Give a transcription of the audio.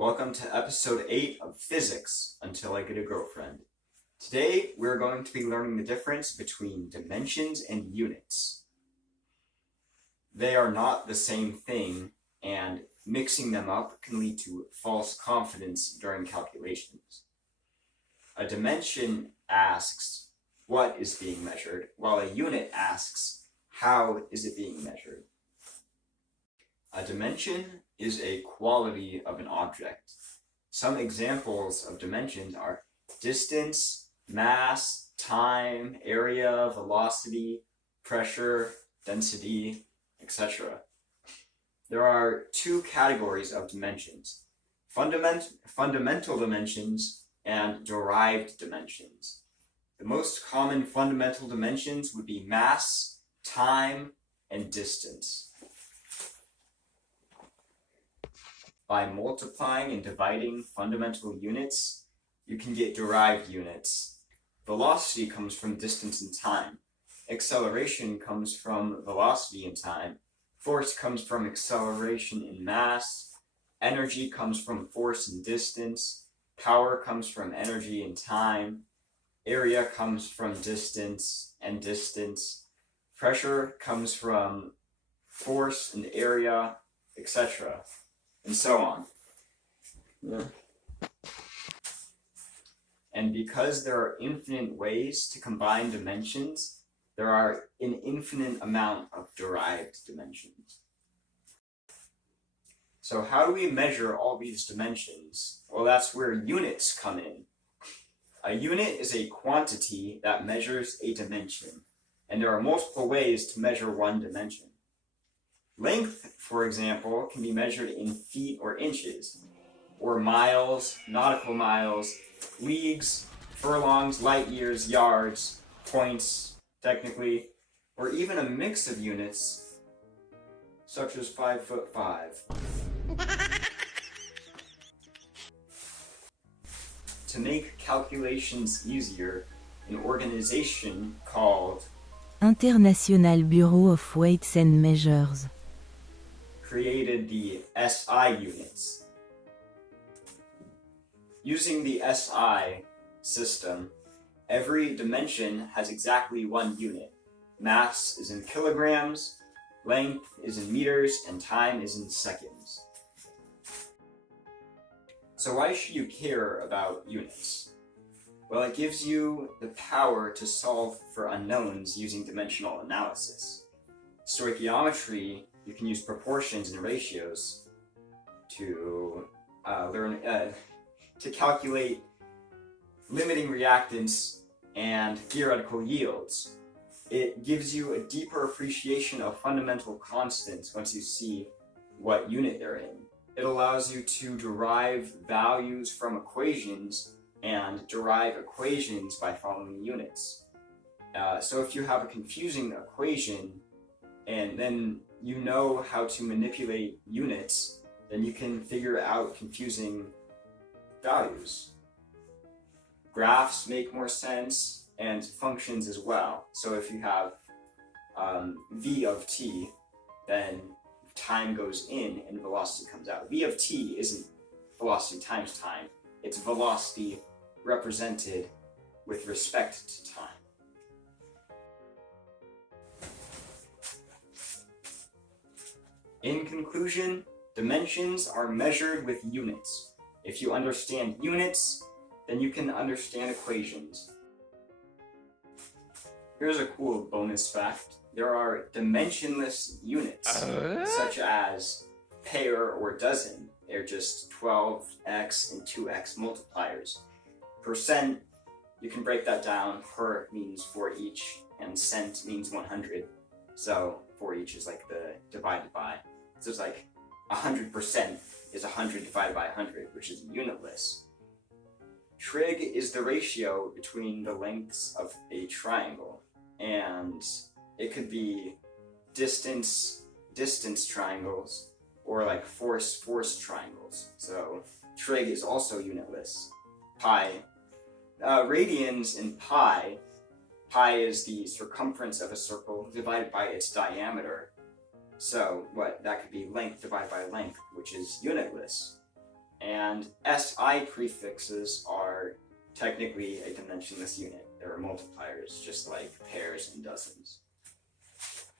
Welcome to episode 8 of Physics Until I Get a Girlfriend. Today we're going to be learning the difference between dimensions and units. They are not the same thing, and mixing them up can lead to false confidence during calculations. A dimension asks what is being measured, while a unit asks how is it being measured. A dimension is a quality of an object. Some examples of dimensions are distance, mass, time, area, velocity, pressure, density, etc. There are two categories of dimensions: fundamental dimensions and derived dimensions. The most common fundamental dimensions would be mass, time, and distance. By multiplying and dividing fundamental units, you can get derived units. Velocity comes from distance and time. Acceleration comes from velocity and time. Force comes from acceleration and mass. Energy comes from force and distance. Power comes from energy and time. Area comes from distance and distance. Pressure comes from force and area, etc. And so on. Yeah. And because there are infinite ways to combine dimensions, there are an infinite amount of derived dimensions. So how do we measure all these dimensions? Well, that's where units come in. A unit is a quantity that measures a dimension, and there are multiple ways to measure one dimension. Length, for example, can be measured in feet or inches, or miles, nautical miles, leagues, furlongs, light years, yards, points, technically, or even a mix of units, such as 5'5". To make calculations easier, an organization called International Bureau of Weights and Measures created the SI units. Using the SI system, every dimension has exactly one unit. Mass is in kilograms, length is in meters, and time is in seconds. So why should you care about units? Well, it gives you the power to solve for unknowns using dimensional analysis. Stoichiometry, you can use proportions and ratios to to calculate limiting reactants and theoretical yields. It gives you a deeper appreciation of fundamental constants once you see what unit they're in. It allows you to derive values from equations and derive equations by following units. So if you have a confusing equation and then you know how to manipulate units, then you can figure out confusing values. Graphs make more sense, and functions as well. So if you have v of t, then time goes in and velocity comes out. V of t isn't velocity times time, it's velocity represented with respect to time. In conclusion, dimensions are measured with units. If you understand units, then you can understand equations. Here's a cool bonus fact. There are dimensionless units, such as pair or dozen. They're just 12x and 2x multipliers. Percent, you can break that down. Per means for each, and cent means 100. So for each is like the divided by. So it's like 100% is 100 divided by 100, which is unitless. Trig is the ratio between the lengths of a triangle, and it could be distance triangles, or like force triangles. So trig is also unitless. Pi, radians in pi is the circumference of a circle divided by its diameter. So that could be length divided by length, which is unitless. And And SI prefixes are technically a dimensionless unit. They're multipliers, just like pairs and dozens.